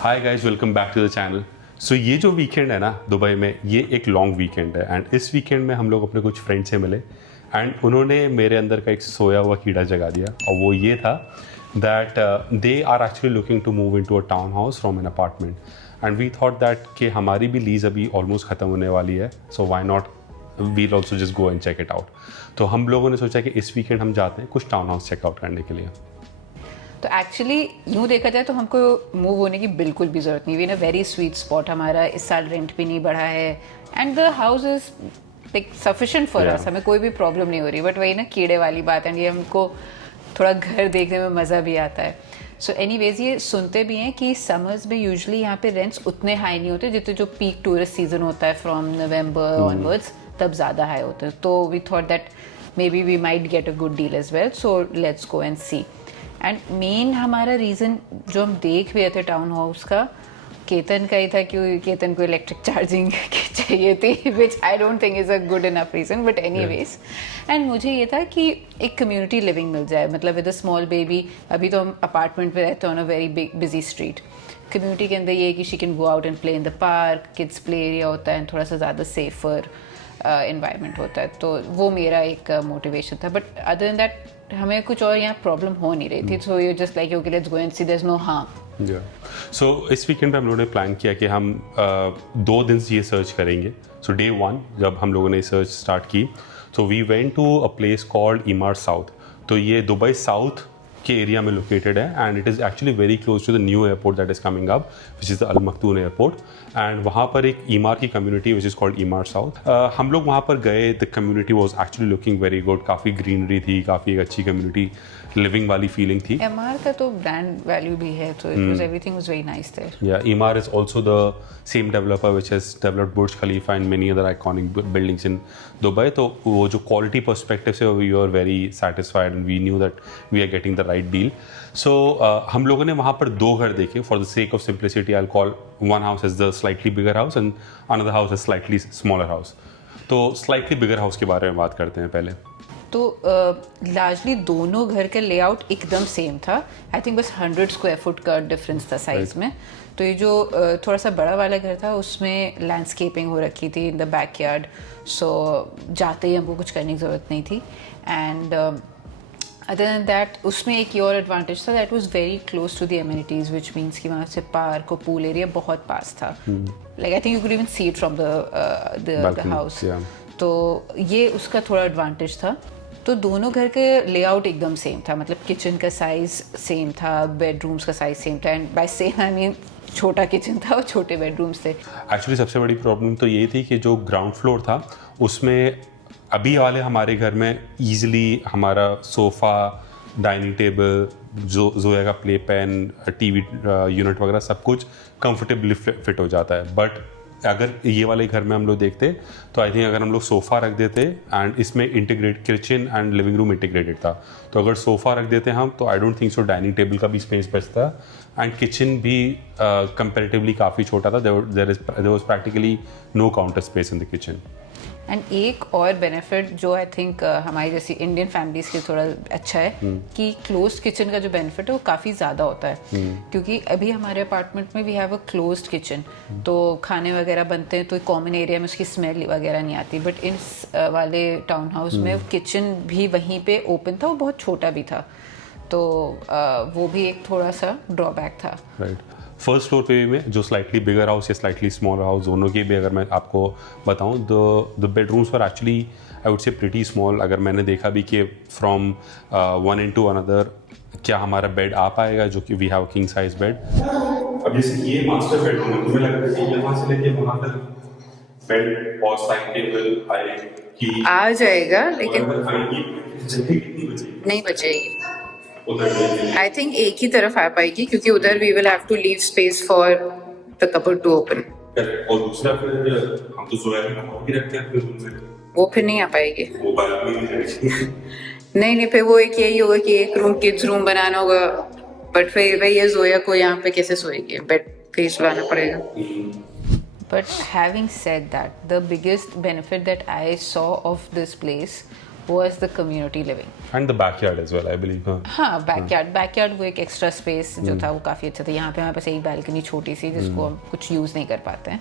Hi guys, welcome back to the channel. So ये जो weekend है ना दुबई में, ये एक लॉन्ग वीकेंड है एंड इस वीकेंड में हम लोग अपने कुछ फ्रेंड से मिले एंड उन्होंने मेरे अंदर का एक सोया हुआ कीड़ा जगा दिया और वो ये था that they are actually looking to move into a town house from an apartment and we thought that कि हमारी भी लीज अभी ऑलमोस्ट ख़त्म होने वाली है, so why not we'll also just go and check it out. तो हम लोगों ने सोचा कि इस वीकेंड हम जाते हैं कुछ टाउन हाउस चेकआउट करने के लिए। तो एक्चुअली यूँ देखा जाए तो हमको मूव होने की बिल्कुल भी ज़रूरत नहीं। We in a very sweet spot, हमारा इस साल रेंट भी नहीं बढ़ा है and the house is like sufficient for us, हमें कोई भी प्रॉब्लम नहीं हो रही। बट वही ना कीड़े वाली बात है, ये हमको थोड़ा घर देखने में मज़ा भी आता है। सो एनीवेज ये सुनते भी हैं कि समर्स में यूजुअली यहाँ पे रेंट्स उतने हाई नहीं होते जितने जो पीक टूरिस्ट सीजन होता है फ्रॉम नवंबर ऑनवर्ड्स, तब ज़्यादा हाई होते हैं। तो we thought that maybe we might get a good deal as well, so let's go and see. And main हमारा रीज़न जो हम देख भी रहे थे टाउन हाउस का, केतन का ही था कि केतन को इलेक्ट्रिक चार्जिंग चाहिए थी, which I don't think is a good enough reason, but anyways. And मुझे ये था कि एक कम्युनिटी लिविंग मिल जाए, मतलब विद अ स्मॉल बेबी। अभी तो हम अपार्टमेंट में रहते हैं on a very big busy street. Community के अंदर ये है कि she can go out and play in the park, kids play area होता है, थोड़ा सा ज़्यादा सेफर इन्वायरमेंट होता है। तो वो मेरा एक मोटिवेशन था। बट अदर देन दैट हमें कुछ और यहाँ प्रॉब्लम हो नहीं रही थी। So you just like okay let's go and see, there is no harm. So इस वीकेंड पे हम लोगों ने प्लान किया कि हम 2 दिन ये सर्च करेंगे। सो डे 1 जब हम लोगों ने सर्च स्टार्ट की तो we went to a place called Emaar South. तो ये दुबई साउथ के एरिया में लोकेटेड है and it is actually very close to the new airport that is coming up, which is the Al Maktoum airport. And वहाँ पर एक Emaar की community which is called Emaar South. हम लोग वहाँ पर गए, the community was actually looking very good, काफ़ी ग्रीनरी थी, काफ़ी एक अच्छी कम्युनिटी लिविंग वाली फीलिंग थी। एमआर का तो ब्रांड वैल्यू भी है, तो it was everything was very nice there. Yeah, Emaar is also the same developer which has developed Burj Khalifa and many other iconic buildings in Dubai. तो वो जो quality perspective से we were very satisfied and we knew that we are getting the right deal. So हम लोगों ने वहाँ पर 2 घर देखे. For the sake of simplicity, I'll call one house as the slightly bigger house and another house as slightly smaller house. तो slightly bigger house के बारे में बात करते हैं पहले। तो लार्जली दोनों घर का लेआउट एकदम सेम था। आई थिंक बस 100 स्क्वायर फुट का डिफरेंस था साइज में। तो ये जो थोड़ा सा बड़ा वाला घर था उसमें लैंडस्केपिंग हो रखी थी इन द बैकयार्ड, सो जाते ही हमको कुछ करने की ज़रूरत नहीं थी। एंड अदर दैन दैट उसमें एक और एडवांटेज था, that was very close to the amenities, which means कि वहाँ से पार्क और पूल एरिया बहुत पास था। Like I think you could even see it from the house. तो ये उसका थोड़ा एडवांटेज था। तो दोनों घर के लेआउट एकदम सेम था, मतलब किचन का साइज़ सेम था, बेडरूम्स का साइज़ सेम था। And by same I mean छोटा किचन था और छोटे बेडरूम्स थे। एक्चुअली सबसे बड़ी प्रॉब्लम तो ये थी कि जो ग्राउंड फ्लोर था उसमें अभी वाले हमारे घर में ईजिली हमारा सोफ़ा, डाइनिंग टेबल, जोया का प्ले पेन, टीवी यूनिट वगैरह सब कुछ कंफर्टेबली फिट हो जाता है। बट अगर ये वाले घर में हम लोग देखते तो आई थिंक अगर हम लोग सोफ़ा रख देते एंड इसमें integrate kitchen and living room integrated था, तो अगर सोफ़ा रख देते हम तो आई don't think so dining table का भी स्पेस बचता एंड किचन भी कंपेरेटिवली काफ़ी छोटा था। There was practically no counter space in the kitchen. And एक और बेनिफिट जो आई थिंक हमारी जैसी इंडियन फैमिलीज़ के थोड़ा अच्छा है कि क्लोज किचन का जो बेनिफिट है वो काफ़ी ज़्यादा होता है। क्योंकि अभी हमारे अपार्टमेंट में we have a closed kitchen, तो खाने वगैरह बनते हैं तो कॉमन एरिया में उसकी स्मेल वगैरह नहीं आती। बट इन वाले टाउन हाउस में किचन भी वहीं पे ओपन था, वो बहुत छोटा भी था, तो वो भी एक थोड़ा सा ड्रॉबैक था। राइट। फर्स्ट फ्लोर पे भी में जो स्लाइटली बिगर हाउस या स्लाइटली स्मॉलर हाउस दोनों की भी अगर मैं आपको बताऊं, the bedrooms were actually I would say pretty small. अगर मैंने देखा भी कि from one end to another क्या हमारा बेड आ पाएगा, जो कि we have king size bed. अब जैसे ये मास्टर बेडरूम है, तुम्हें लग रहा है यहाँ से लेके वहाँ तक बेड और साइड टेबल आ जाएगा, लेकिन नहीं बचेगी। आई थिंक एक ही तरफ आ पाएगी क्योंकि उधर we will have to leave space for the cupboard to open. और दूसरा फिर हम तो सोया भी रखते हैं अपने रूम में, वो फिर नहीं आ पाएगी। वो नहीं, फिर वो एक यही होगा कि एक रूम किड्स रूम बनाना होगा, बट फिर भैया जोया को यहाँ पे कैसे सोएगी, बेड फेस लाना पड़ेगा। But having said that, the biggest benefit that I saw of this place was the community living. And the backyard as well, I believe. हाँ, बैकयार्ड वो एक एक्स्ट्रा स्पेस जो था वो काफ़ी अच्छा था. यहाँ पे हमारे पास एक बैल्कनी छोटी सी जिसको हम कुछ यूज़ नहीं कर पाते हैं,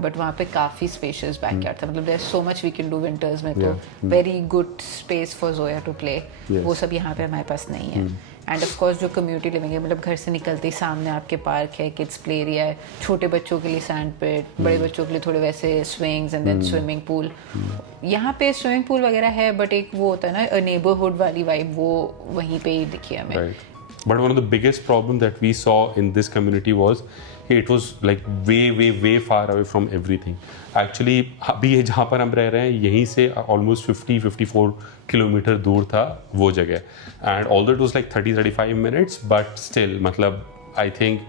बट वहाँ पे काफ़ी स्पेशियस बैकयार्ड था. मतलब there so much we can do winters में, तो very good space for Zoya to play. वो सब यहाँ पे हमारे पास नहीं है. एंड ऑफ कोर्स जो कम्युनिटी लिविंग है, मतलब घर से निकलते ही सामने आपके पार्क है, किड्स प्ले एरिया है, छोटे बच्चों के लिए सैंड पिट, बड़े बच्चों के लिए थोड़े वैसे swings and then swimming pool. यहाँ पे स्विमिंग पूल वगैरह है, बट एक वो होता है ना नेबरहुड वाली वाइब, वो वहीं पे ही दिखी हमें. Right. But one of the biggest problem that we saw in this community was it was like way far away from everything. Actually अभी ये जहाँ पर हम रह रहे हैं यहीं से almost 50-54 किलोमीटर दूर था वो जगह. And although it was like 30-35 minutes, but still मतलब I think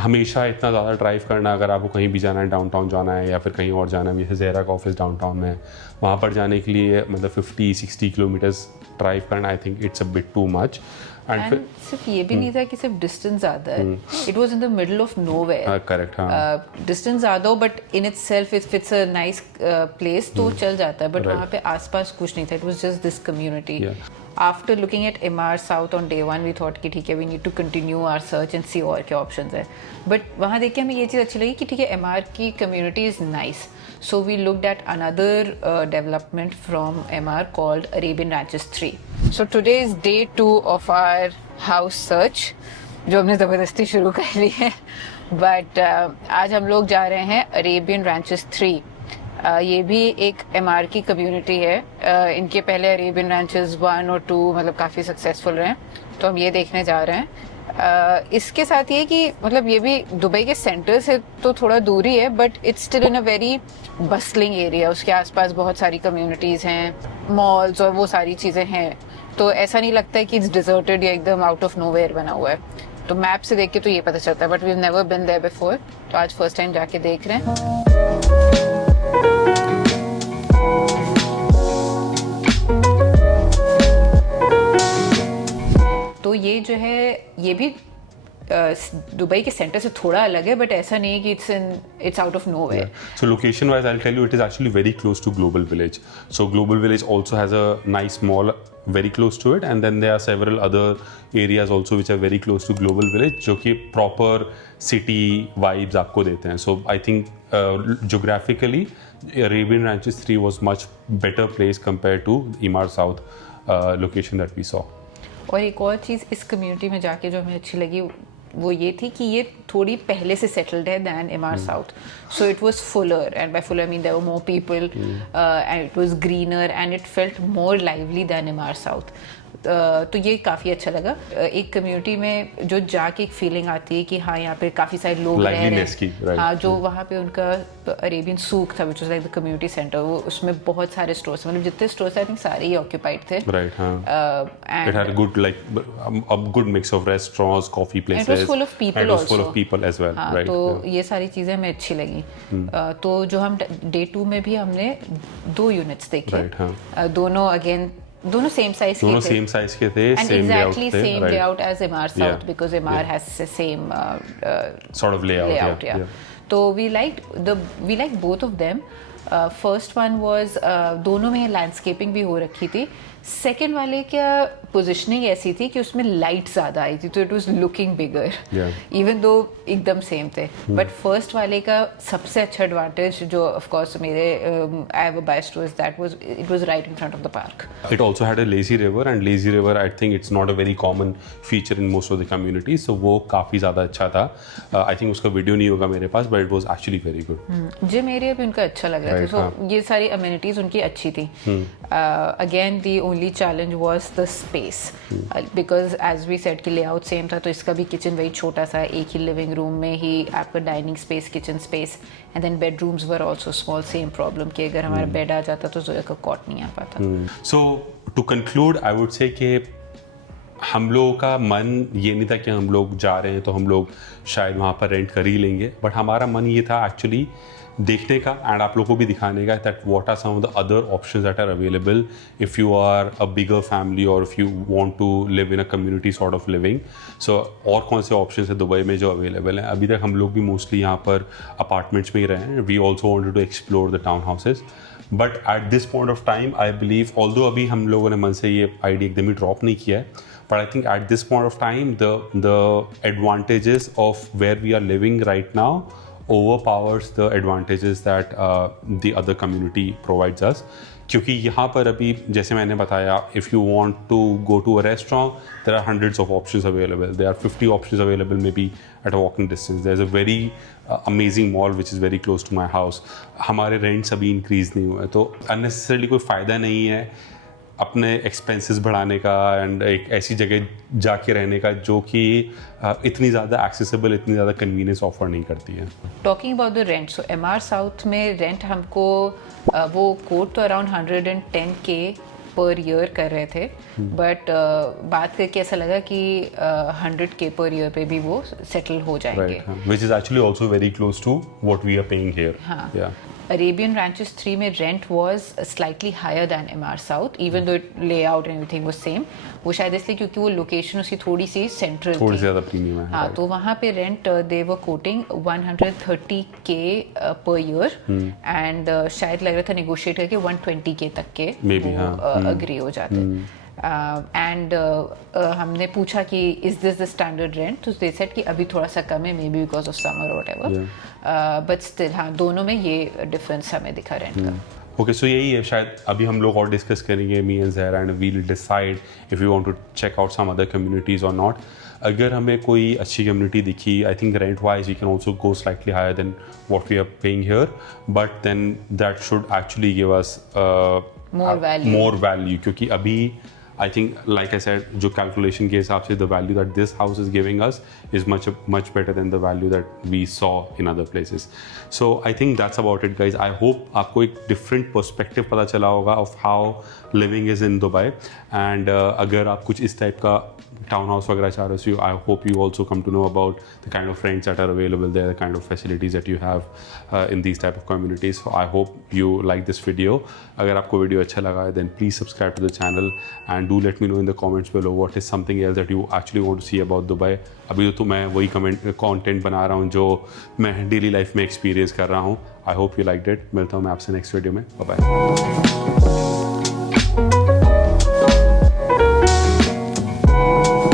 हमेशा इतना ज़्यादा ड्राइव करना, अगर आपको कहीं भी जाना है, डाउनटाउन जाना है या फिर कहीं और जाना है, जैसे ज़ेहरा का ऑफिस डाउनटाउन में है, वहाँ पर जाने के लिए मतलब 50-60 किलोमीटर्स ड्राइव करना, आई think it's a bit too much. And सिर्फ ये भी नहीं था कि सिर्फ डिस्टेंस ज़्यादा है, it was in the middle of nowhere. Correct. हाँ, डिस्टेंस ज़्यादा हो but in itself if it's a nice place तो चल जाता है, बट वहाँ पे आसपास कुछ नहीं था. It was just this community. After looking at MR South on day one, we thought कि ठीक है, we need to continue our search and see और क्या options है. But वहाँ देख के हमें ये चीज़ अच्छी लगी कि ठीक है, MR की community is nice. So we looked at another development from MR called Arabian Ranches 3. So today is day 2 of our house search, जो हमने ज़बरदस्ती शुरू कर ली है. But आज हम लोग जा रहे हैं Arabian Ranches 3. ये भी एक MR की कम्युनिटी है. इनके पहले अरेबियन रैंचेस 1 और 2 मतलब काफ़ी सक्सेसफुल रहे, तो हम ये देखने जा रहे हैं. इसके साथ ये कि मतलब ये भी दुबई के सेंटर से तो थोड़ा दूरी है, but it's still in a very bustling area. उसके आसपास बहुत सारी कम्युनिटीज़ हैं, मॉल्स और वो सारी चीज़ें हैं, तो ऐसा नहीं लगता है कि इट्स डिजर्टेड या एकदम आउट ऑफ नोवेयर बना हुआ है. तो मैप से देख के तो ये पता चलता है, but we have never been there before, तो आज फर्स्ट टाइम जाके देख रहे हैं. तो ये जो है ये भी दुबई के सेंटर से थोड़ा अलग है, बट ऐसा नहीं कि it's out of nowhere. So location wise, I'll tell you, it is actually very close to Global Village. So Global Village also has a nice mall very close to it, and then there are several other areas also which are very close to Global Village, जो कि proper city vibes आपको देते हैं. So I think geographically Arabian Ranches 3 was much better place compared to Emaar South location that we saw. और एक और चीज़ इस community में जाके जो हमें अच्छी लगी वो ये थी कि ये थोड़ी पहले से सेटल्ड है than MR South. So it was fuller, and by fuller I mean there were more people, and it was greener and it felt more lively than MR South. तो ये काफ़ी अच्छा लगा. एक कम्युनिटी में जो जाके एक फीलिंग आती है कि हाँ यहाँ पे काफ़ी सारे लोग रह रहे हैं. हाँ, जो वहाँ पे उनका अरेबियन सूक था which was like the community centre, वो उसमें बहुत सारे स्टोर्स, मतलब जितने स्टोर्स आई थिंक सारे ही ऑक्यूपाइड थे. राइट. हाँ. And it had a good a good mix of restaurants, coffee places. And it was full of people also. And it was full of people as well. हाँ, right. तो ये सारी चीज़ें हमें अच्छी लगी. तो जो हम डे 2 में भी हमने 2 यूनिट्स देखे. Right. हाँ. दोनों सेम साइज के थे. दोनों सेम साइज के थे, and सेम लेआउट थे. exactly same layout as MR South, because MR has the same sort of layout. Yeah. So we liked both of them. First one was दोनों में landscaping भी हो रखी थी. सेकेंड वाले क्या पोजिशनिंग ऐसी थी कि उसमें लाइट ज़्यादा आई थी, तो it was looking bigger, even though एकदम सेम थे. बट फर्स्ट वाले का सबसे अच्छा एडवांटेज जो ऑफ कोर्स मेरे I have a bias to is that was it was right in front of the park. It also had a lazy river, and lazy river I think it's not a very common feature in most of the communities, so वो काफ़ी ज़्यादा अच्छा था. I think उसका video नहीं होगा मेरे पास, but it was actually very good. Gym area भी उनका अच्छा लग रहा था. सो ये सारी अम्यूनिटीज उनकी अच्छी थी. Again the only challenge was the space, because as we said कि layout same था, तो इसका भी किचन वही छोटा सा, एक ही लिविंग रूम में ही आपका dining space, kitchen space, and then bedrooms were also small. Same problem कि अगर हमारा बेड आ जाता तो जोया का कॉट नहीं आ पाता. So to conclude I would say कि हम लोगों का मन ये नहीं था कि हम लोग जा रहे हैं तो हम लोग शायद वहाँ पर रेंट कर ही लेंगे, बट हमारा मन ये था एक्चुअली देखने का एंड आप लोगों को भी दिखाने का that what are some of the other options that are available if you are a bigger family or if you want to live in a community sort of living. So और कौन से options है Dubai में जो available हैं. अभी तक हम लोग भी मोस्टली यहाँ पर अपार्टमेंट्स में ही रहे हैं. We also wanted to explore the town houses, but at this point of time I believe although अभी हम लोगों ने मन से ये आइडिया एकदम ही ड्रॉप नहीं किया है, but I think at this point of time the advantages of where we are living right now overpowers the advantages that the other community provides us. क्योंकि यहाँ पर अभी जैसे मैंने बताया, if you want to go to a restaurant, there are hundreds of options available. There are 50 options available maybe at a walking distance. There's a very amazing mall which is very close to my house. हमारे rents अभी increase नहीं हुए, तो unnecessarily कोई फ़ायदा नहीं है अपने एक्सपेंसेस बढ़ाने का एंड एक ऐसी जगह जाके रहने का जो कि इतनी ज़्यादा एक्सेसिबल, इतनी ज़्यादा कन्वीनियंस ऑफर नहीं करती है. Talking about the rent, so MR south में रेंट हमको वो कोट तो अराउंड 110K पर ईयर कर रहे थे, बट बात करके ऐसा लगा कि 100K पर ईयर पे भी वो सेटल हो जाएंगे, which is actually also very close to what we are paying here. Arabian Ranches 3 में rent was slightly higher than MR South, even though layout and everything was same. वो शायद इसलिए क्योंकि वो लोकेशन उसकी थोड़ी सी सेंट्रल थोड़ी ज़्यादा प्रीमियम है. हाँ, तो वहाँ पे rent they were coating 130K per year, and शायद लग रहा था नेगोशिएट करके 120K तक के अग्री हो जाते. एंड हमने पूछा कि is this the standard rent, तो दे सेड कि अभी थोड़ा सा कम है, may be because of summer और व्हाटएवर, बट स्टिल हाँ, दोनों में ये डिफरेंस हमें दिखा रेंट का. ओके, सो यही है, शायद अभी हम लोग और डिस्कस करेंगे me and Zahra, and we will decide if you want to check out some other communities और नॉट. अगर हमें कोई अच्छी कम्युनिटी दिखी, I think rent wise we can also go slightly higher than what we are paying here, but then that should actually give us more value, क्योंकि अभी I think, like I said, जो calculation के हिसाब से the value that this house is giving us is much better than the value that we saw in other places. So I think that's about it, guys. I hope आपको एक different perspective पता चला होगा of how living is in Dubai. And अगर आप कुछ इस type का टाउन हाउस वगैरह चाह रहे हो, I hope you also come to know about the kind of rents that are available there, the kind of facilities that you have in these type of communities. So I hope you like this video. अगर आपको video अच्छा लगा है, then please subscribe to the channel and do let me know in the comments below what is something else that you actually want to see about Dubai. अभी तो मैं वही content बना रहा हूँ जो मैं डेली लाइफ में एक्सपीरियंस कर रहा हूँ. I hope you liked it. मिलता हूँ मैं आपसे नेक्स्ट वीडियो में. Bye bye.